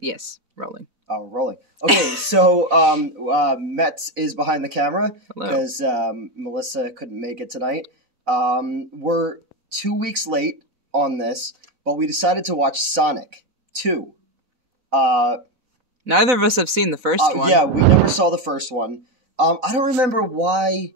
Yes, rolling. Oh, rolling. Okay, so Metz is behind the camera Hello. because Melissa couldn't make it tonight. We're 2 weeks late on this, but we decided to watch Sonic 2. Neither of us have seen the first one. Yeah, we never saw the first one. I don't remember why.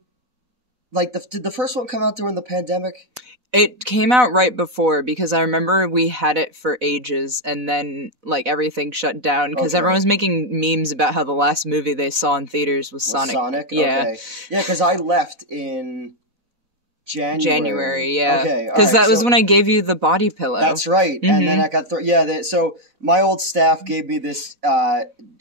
Like, did the first one come out during the pandemic? It came out right before, because I remember we had it for ages, and then, like, everything shut down, because everyone was making memes about how the last movie they saw in theaters was Sonic. Sonic? Yeah. Okay. Yeah, because I left in January. Yeah. Okay, because that was when I gave you the body pillow. That's right, and then I got so my old staff gave me this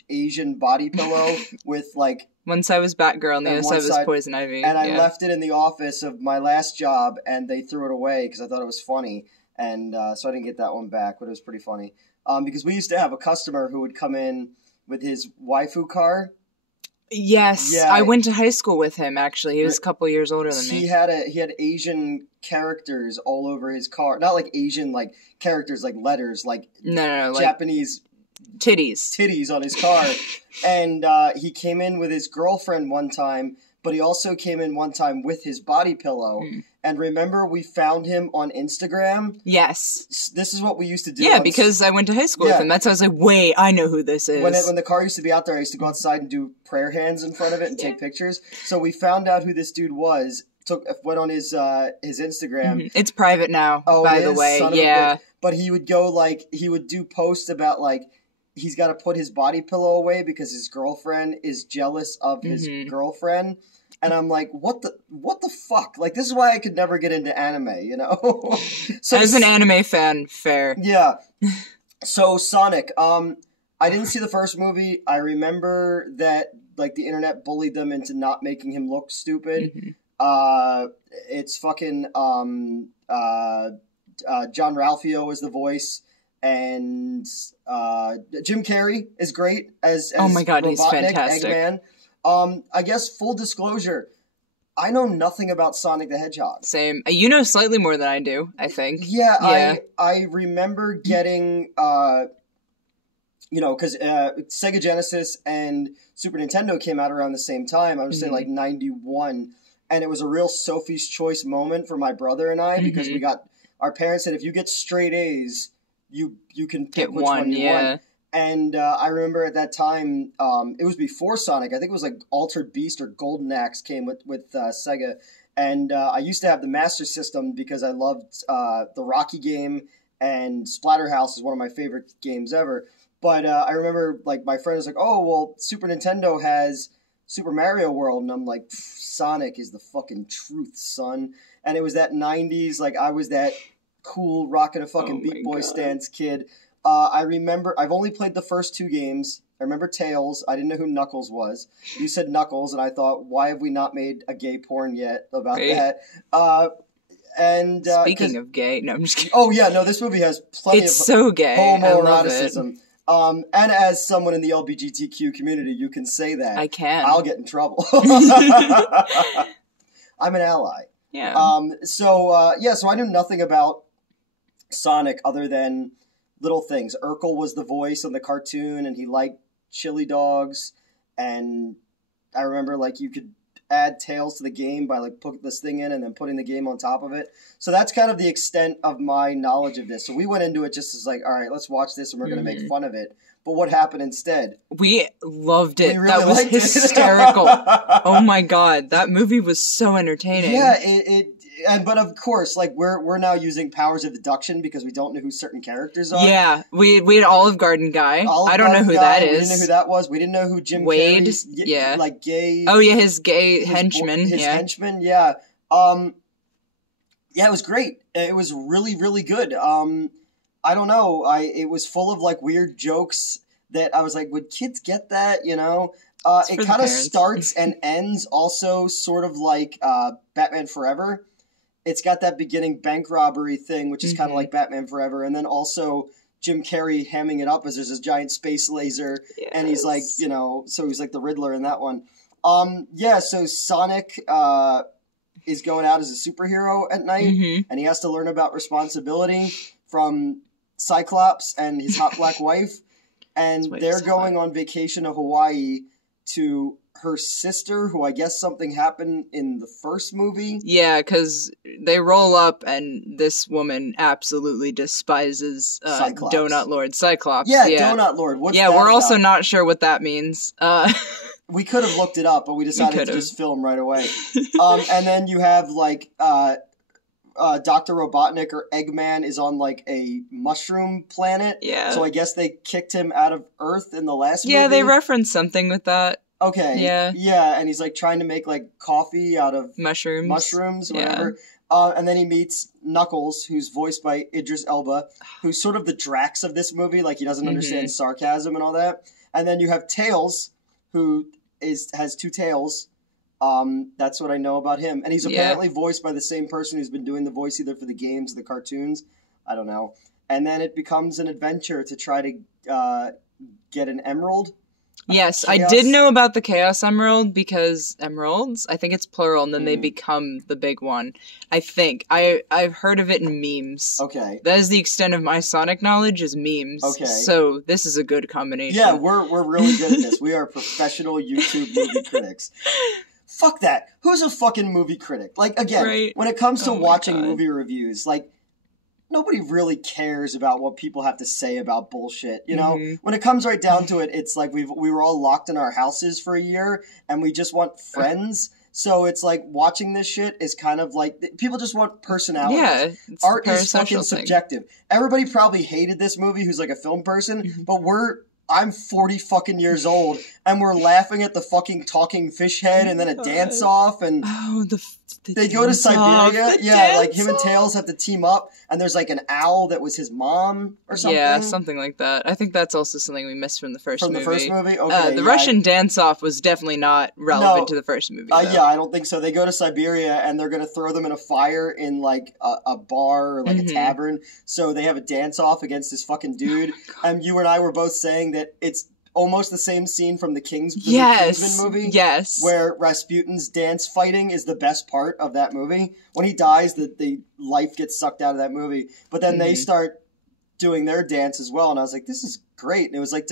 Asian body pillow with, like... One side was Batgirl and the other side was Poison Ivy. And I left it in the office of my last job, and they threw it away because I thought it was funny. And so I didn't get that one back, but it was pretty funny. Because we used to have a customer who would come in with his waifu car. Yes, yeah, I went to high school with him, actually. He was a couple years older than me. He had Asian characters all over his car. Not like Asian, like, characters, like letters, like no, Japanese... titties on his car. And he came in with his girlfriend one time, but he also came in one time with his body pillow. And remember, we found him on Instagram? Yes. This is what we used to do. Yeah, because I went to high school with him. That's how I was like, wait, I know who this is. When the car used to be out there, I used to go outside and do prayer hands in front of it and take pictures. So we found out who this dude was, went on his Instagram. It's private now, by the way. Yeah. But he would go, like, he would do posts about, like, he's got to put his body pillow away because his girlfriend is jealous of his girlfriend. And I'm like, what the fuck? Like, this is why I could never get into anime, you know? So, as an anime fan, fair. Yeah. So, Sonic, I didn't see the first movie. I remember that, like, the internet bullied them into not making him look stupid. It's fucking, John Ralphio is the voice. And Jim Carrey is great as oh my god, Robotnik, he's fantastic. Eggman. I guess full disclosure, I know nothing about Sonic the Hedgehog. Same. You know slightly more than I do, I think. Yeah. I remember getting because Sega Genesis and Super Nintendo came out around the same time. I would say like 91, and it was a real Sophie's Choice moment for my brother and I because our parents said if you get straight A's, you can pick which one you want. And I remember at that time, it was before Sonic. I think it was like Altered Beast or Golden Axe came with Sega. And I used to have the Master System because I loved the Rocky game, and Splatterhouse is one of my favorite games ever. But I remember, like, my friend was like, oh, well, Super Nintendo has Super Mario World. And I'm like, Sonic is the fucking truth, son. And it was that 90s, like, I was that cool rockin' a fucking Beat Boy stance kid. I remember, I've only played the first two games. I remember Tails. I didn't know who Knuckles was. You said Knuckles, and I thought, why have we not made a gay porn yet about that? And speaking of gay, no, I'm just kidding. Oh yeah, no, this movie has plenty of so gay. Homoeroticism. And as someone in the LGBTQ community, you can say that. I can. I'll get in trouble. I'm an ally. Yeah. So I knew nothing about Sonic other than little things. Urkel was the voice on the cartoon, and he liked chili dogs. And I remember, like, you could add Tails to the game by, like, putting this thing in and then putting the game on top of it. So that's kind of the extent of my knowledge of this. So we went into it just as, like, all right, let's watch this, and we're going to make fun of it. But what happened instead? We loved it. Really that was hysterical. Oh my god, that movie was so entertaining. Yeah, but of course, like, we're now using powers of deduction because we don't know who certain characters are. Yeah, we had Olive Garden guy. I don't know who that is. We didn't know who that was. We didn't know who Jim Wade. Carrey, like, gay. Oh yeah, his gay henchman. His henchman. Yeah. Yeah, it was great. It was really, really good. I don't know. It was full of, like, weird jokes that I was like, would kids get that? You know. It kind of starts and ends also sort of like Batman Forever. It's got that beginning bank robbery thing, which is kind of like Batman Forever, and then also Jim Carrey hamming it up as there's this giant space laser, and he's like, so he's like the Riddler in that one. So Sonic is going out as a superhero at night, and he has to learn about responsibility from Cyclops and his hot black wife. and they're going on vacation to Hawaii to her sister, who I guess something happened in the first movie. Yeah, because they roll up and this woman absolutely despises Donut Lord Cyclops. Yeah, Donut Lord. What's that we're about? Also not sure what that means. We could have looked it up, but we decided to just film right away. And then you have like Dr. Robotnik or Eggman is on like a mushroom planet. Yeah. So I guess they kicked him out of Earth in the last movie. Yeah, they referenced something with that. Okay. Yeah. Yeah, and he's like trying to make like coffee out of mushrooms, whatever. Yeah. And then he meets Knuckles, who's voiced by Idris Elba, who's sort of the Drax of this movie. Like he doesn't understand sarcasm and all that. And then you have Tails, who has two tails. That's what I know about him. And he's apparently voiced by the same person who's been doing the voice either for the games or the cartoons. I don't know. And then it becomes an adventure to try to get an emerald. Yes, I did know about the Chaos Emerald because emeralds, I think it's plural, and then they become the big one. I think. I've heard of it in memes. Okay. That is the extent of my Sonic knowledge is memes. Okay. So this is a good combination. Yeah, we're really good at this. We are professional YouTube movie critics. Fuck that. Who's a fucking movie critic? Like, again, when it comes to watching movie reviews, like, nobody really cares about what people have to say about bullshit, you know? When it comes right down to it, it's like we were all locked in our houses for a year, and we just want friends. So it's like watching this shit is kind of like people just want personality. Yeah, art is fucking subjective. Everybody probably hated this movie who's like a film person, but I'm 40 fucking years old, and we're laughing at the fucking talking fish head, and then a dance off, and they go to Siberia. Yeah, like him and Tails have to team up, and there's like an owl that was his mom or something. Yeah, something like that. I think that's also something we missed from the first movie. From the first movie? Okay. The Russian dance-off was definitely not relevant to the first movie. Yeah, I don't think so. They go to Siberia, and they're going to throw them in a fire in like a bar or like a tavern. So they have a dance-off against this fucking dude. And you and I were both saying that it's almost the same scene from the Kingsman movie. Yes. Where Rasputin's dance fighting is the best part of that movie. When he dies, the life gets sucked out of that movie. But then they start doing their dance as well, and I was like, this is great. And it was like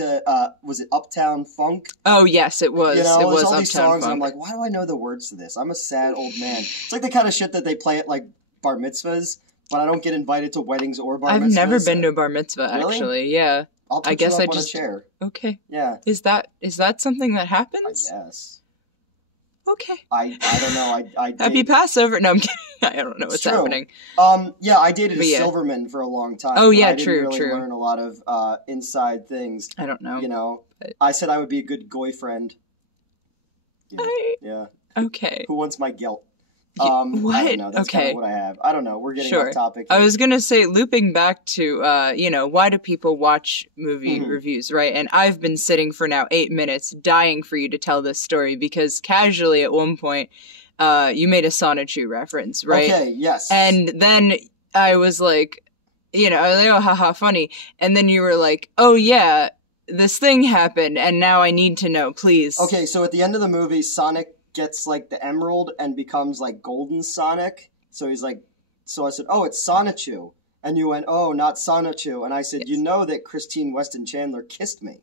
was it Uptown Funk? Oh, yes, it was. You know, it was all these songs, Funk. and I'm like, why do I know the words to this? I'm a sad old man. It's like the kind of shit that they play at, like, bar mitzvahs, but I don't get invited to weddings or bar mitzvahs. I've never been to a bar mitzvah, actually. Really? Yeah. I'll put I guess you up I on a chair. Okay. Yeah. Is that something that happens? I guess. Okay. I don't know. I Happy Passover. No, I'm kidding. I don't know what's happening. Yeah, I dated a Silverman for a long time. Oh yeah, I didn't true. really learn a lot of inside things. I don't know. You know, I said I would be a good goy friend. Yeah. Okay. Who wants my guilt? What? I don't know. That's kind of what I have. I don't know. We're getting off topic here. I was going to say, looping back to, why do people watch movie reviews, right? And I've been sitting for now 8 minutes dying for you to tell this story because casually at one point, you made a Sonichu reference, right? Okay, yes. And then I was like, I was like, oh, haha, funny. And then you were like, oh, yeah, this thing happened, and now I need to know, please. Okay, so at the end of the movie, Sonic gets like the emerald and becomes like Golden Sonic. So he's like, so I said, oh, it's Sonichu. And you went, oh, not Sonichu. And I said, you know that Christine Weston Chandler kissed me.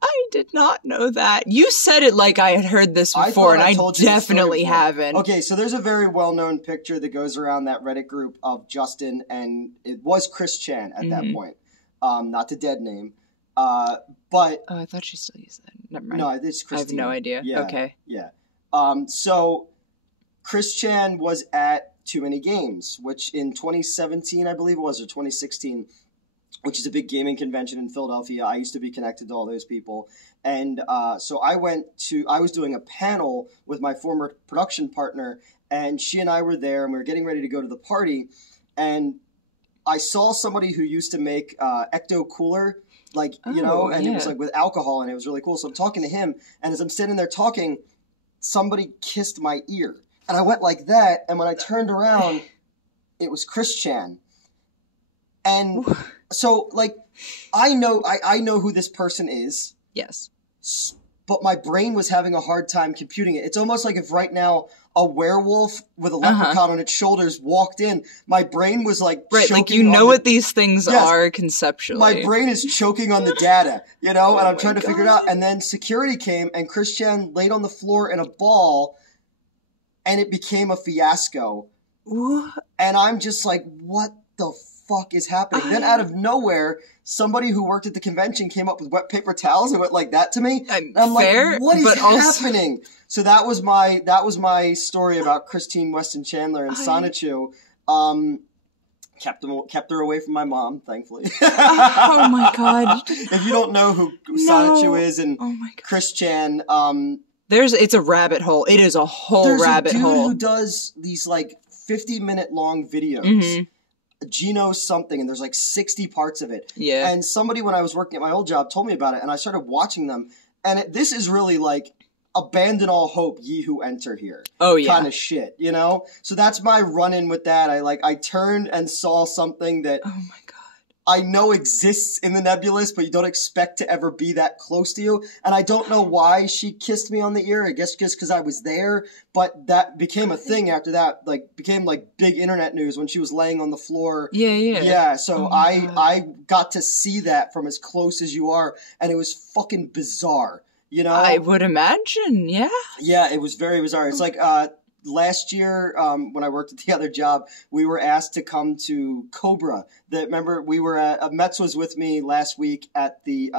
I did not know that. You said it like I had heard this before, and I definitely haven't. Okay, so there's a very well-known picture that goes around that Reddit group of Justin, and it was Chris Chan at that point. Not the dead name. But oh, I thought she still used that. Never mind. No, it's Christine. I have no idea. Yeah, okay. Yeah. So Chris Chan was at Too Many Games, which in 2017, I believe it was, or 2016, which is a big gaming convention in Philadelphia. I used to be connected to all those people. And so I was doing a panel with my former production partner, and she and I were there, and we were getting ready to go to the party. And I saw somebody who used to make Ecto Cooler, like, and it was like with alcohol, and it was really cool. So I'm talking to him, and as I'm sitting there talking, somebody kissed my ear. And I went like that, and when I turned around, it was Chris Chan. And so, like, I know who this person is. Yes. but my brain was having a hard time computing it. It's almost like if right now a werewolf with a leprechaun on its shoulders walked in, my brain was like like you know what these things are conceptually. My brain is choking on the data, and I'm trying to figure it out. And then security came, and Christian laid on the floor in a ball, and it became a fiasco. And I'm just like, what the fuck is happening? Then out of nowhere, somebody who worked at the convention came up with wet paper towels and went like that to me. And I'm like, what is happening? So that was my story about Christine Weston Chandler and Sonichu. Kept her away from my mom, thankfully. Oh my god! If you don't know who Sonichu is and Chris Chan, it's a rabbit hole. It is a whole rabbit hole. There's a dude who does these like 50-minute long videos. Gino something, and there's like 60 parts of it. Yeah. And somebody, when I was working at my old job, told me about it, and I started watching them. And this is really like abandon all hope, ye who enter here. Oh yeah. Kind of shit, So that's my run-in with that. I turned and saw something that. Oh my god. I know exists in the nebulous, but you don't expect to ever be that close to you. And I don't know why she kissed me on the ear. I guess just because I was there. But that became a thing after that. Became big internet news when she was laying on the floor. Yeah. Yeah, so I got to see that from as close as you are. And it was fucking bizarre, I would imagine, yeah. Yeah, it was very bizarre. It's like, last year, when I worked at the other job, we were asked to come to Cobra. Remember, we were at, Metz was with me last week at the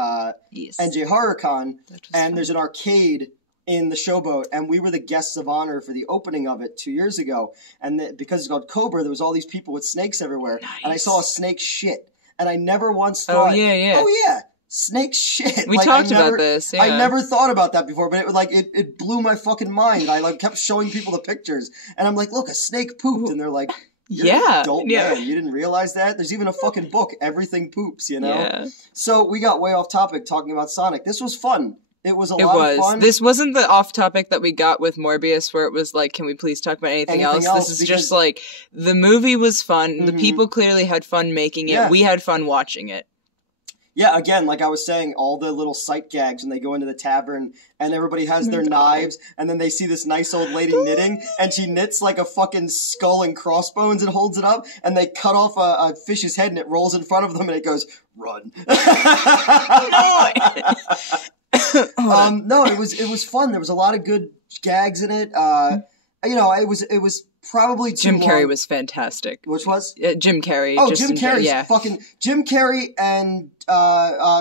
NJ HorrorCon, and there's an arcade in the Showboat, and we were the guests of honor for the opening of it 2 years ago. And because it's called Cobra, there was all these people with snakes everywhere, and I saw a snake shit, and I never once thought, oh yeah. Snake shit. We talked about this. Yeah. I never thought about that before, but it blew my fucking mind. I kept showing people the pictures, and I'm like, look, a snake pooped, and they're like, you're an adult man. You didn't realize that? There's even a fucking book, Everything Poops, Yeah. So we got way off topic talking about Sonic. This was fun. It was a lot of fun. This wasn't the off topic that we got with Morbius, where it was like, can we please talk about anything else? This is just like, the movie was fun. The people clearly had fun making it. Yeah. We had fun watching it. Yeah, again, like I was saying, all the little sight gags when they go into the tavern and everybody has their knives, and then they see this nice old lady knitting, and she knits like a fucking skull and crossbones and holds it up, and they cut off a fish's head and it rolls in front of them and it goes, run. No, it was fun. There was a lot of good gags in it. It was probably too Jim Carrey long. Was fantastic. Which was? Jim Carrey. Oh, Jim Carrey's fucking... Jim Carrey and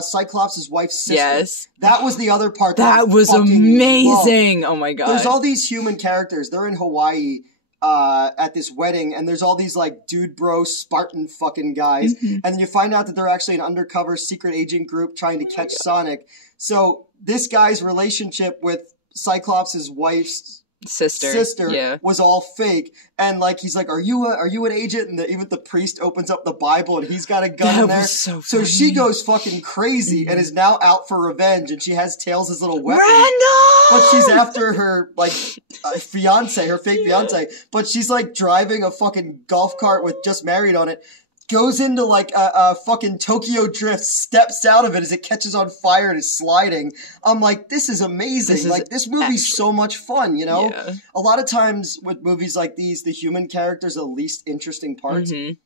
Cyclops' wife's sister. Yes. That was the other part that was amazing. Loved. Oh my god. There's all these human characters. They're in Hawaii at this wedding, and there's all these like dude bro Spartan fucking guys, and then you find out that they're actually an undercover secret agent group trying to catch Sonic. So this guy's relationship with Cyclops' wife's sister was all fake, and like he's like, are you an agent? And even the priest opens up the Bible and he's got a gun in there. So she goes fucking crazy and is now out for revenge, and she has Tails' little weapon. Randall! But she's after her like fiance, her fake fiance, but she's like driving a fucking golf cart with Just Married on it, goes into like a fucking Tokyo drift, steps out of it as it catches on fire and is sliding. I'm like, this is amazing. This movie's so much fun, Yeah. A lot of times with movies like these, the human characters are the least interesting parts. And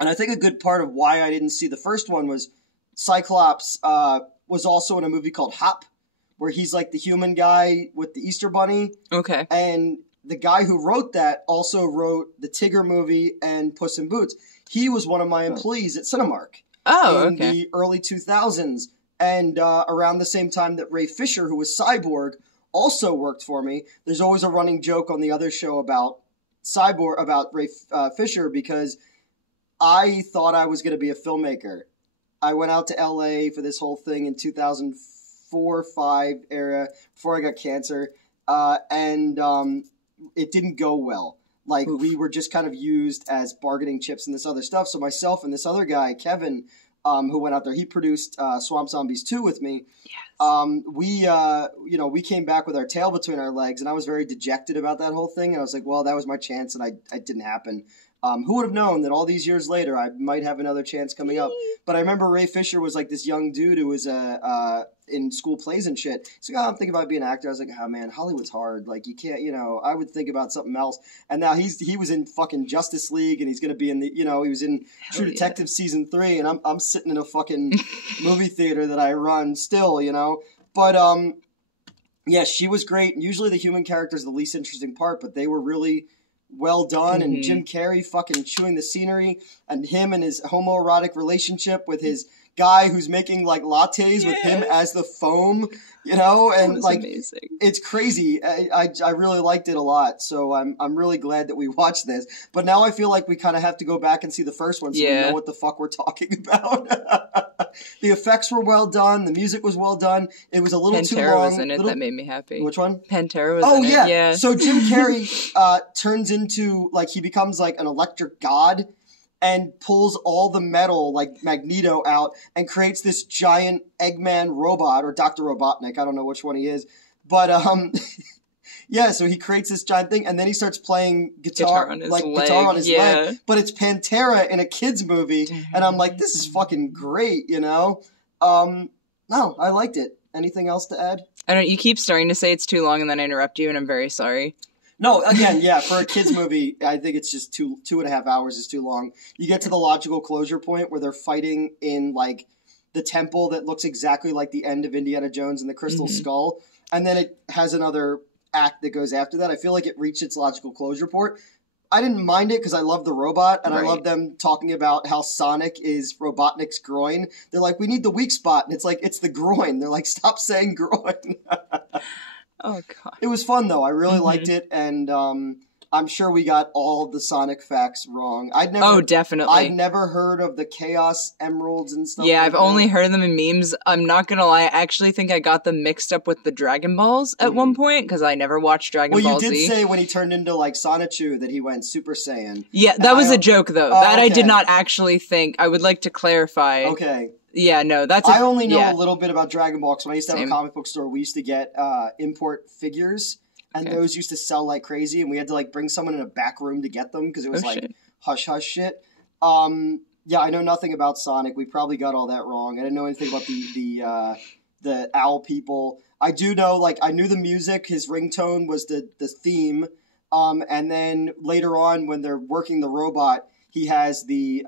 I think a good part of why I didn't see the first one was Cyclops was also in a movie called Hop, where he's like the human guy with the Easter Bunny. Okay. And the guy who wrote that also wrote the Tigger movie and Puss in Boots. He was one of my employees at Cinemark in the early 2000s. And around the same time that Ray Fisher, who was Cyborg, also worked for me. There's always a running joke on the other show about Ray Fisher, because I thought I was going to be a filmmaker. I went out to LA for this whole thing in 2004-5 era, before I got cancer. And it didn't go well. Like, we were just kind of used as bargaining chips and this other stuff. So myself and this other guy, Kevin, who went out there, he produced Swamp Zombies 2 with me. Yes. We came back with our tail between our legs, and I was very dejected about that whole thing. And I was like, well, that was my chance, and it didn't happen. Who would have known that all these years later I might have another chance coming up? But I remember Ray Fisher was like this young dude who was in school plays and shit. He's like, oh, I'm thinking about being an actor. I was like, oh man, Hollywood's hard. Like you can't, I would think about something else. And now he was in fucking Justice League, and he's gonna be in the, he was in True Detective season 3, and I'm sitting in a fucking movie theater that I run still, But yeah, she was great. Usually the human character is the least interesting part, but they were really well done. Mm-hmm. And Jim Carrey fucking chewing the scenery, and him and his homoerotic relationship with his guy who's making like lattes with him as the foam, and like amazing. It's crazy. I really liked it a lot, so I'm really glad that we watched this. But now I feel like we kind of have to go back and see the first one so we know what the fuck we're talking about. The effects were well done. The music was well done. It was a little Pantera too long. Was in it. That made me happy. Which one? Pantera was in it. Oh yeah. So Jim Carrey turns into like he becomes like an electric god, and pulls all the metal, like Magneto, out and creates this giant Eggman robot, or Dr. Robotnik, I don't know which one he is. But, so he creates this giant thing, and then he starts playing guitar on his leg. But it's Pantera in a kid's movie, and I'm like, this is fucking great, No, I liked it. Anything else to add? I don't. You keep starting to say it's too long, and then I interrupt you, and I'm very sorry. No, again, for a kid's movie, I think it's just 2.5 hours is too long. You get to the logical closure point where they're fighting in, like, the temple that looks exactly like the end of Indiana Jones and the Crystal Skull, and then it has another act that goes after that. I feel like it reached its logical closure point. I didn't mind it because I love the robot, and I love them talking about how Sonic is Robotnik's groin. They're like, we need the weak spot, and it's like, it's the groin. They're like, stop saying groin. Oh, God. It was fun, though. I really liked it, and I'm sure we got all of the Sonic facts wrong. Definitely. I'd never heard of the Chaos Emeralds and stuff. Yeah, I've only heard them in memes. I'm not gonna lie, I actually think I got them mixed up with the Dragon Balls at one point, because I never watched Dragon Ball Z. Well, you did say when he turned into, like, Sonichu that he went Super Saiyan. Yeah, that was a joke, though. That I did not actually think. I would like to clarify. Okay. Yeah, no, I only know a little bit about Dragon Ball, because when I used to have a comic book store, we used to get import figures, and those used to sell like crazy, and we had to like bring someone in a back room to get them, because it was hush-hush shit. Yeah, I know nothing about Sonic. We probably got all that wrong. I didn't know anything about the owl people. I do know, like, I knew the music. His ringtone was the theme, and then later on, when they're working the robot, he has the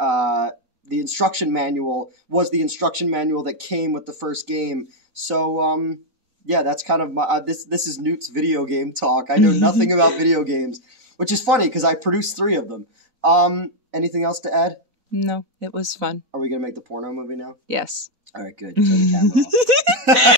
instruction manual was the instruction manual that came with the first game. So, that's kind of my, this is Newt's video game talk. I know nothing about video games, which is funny because I produced 3 of them. Anything else to add? No, it was fun. Are we going to make the porno movie now? Yes. All right, good. Turn the camera off.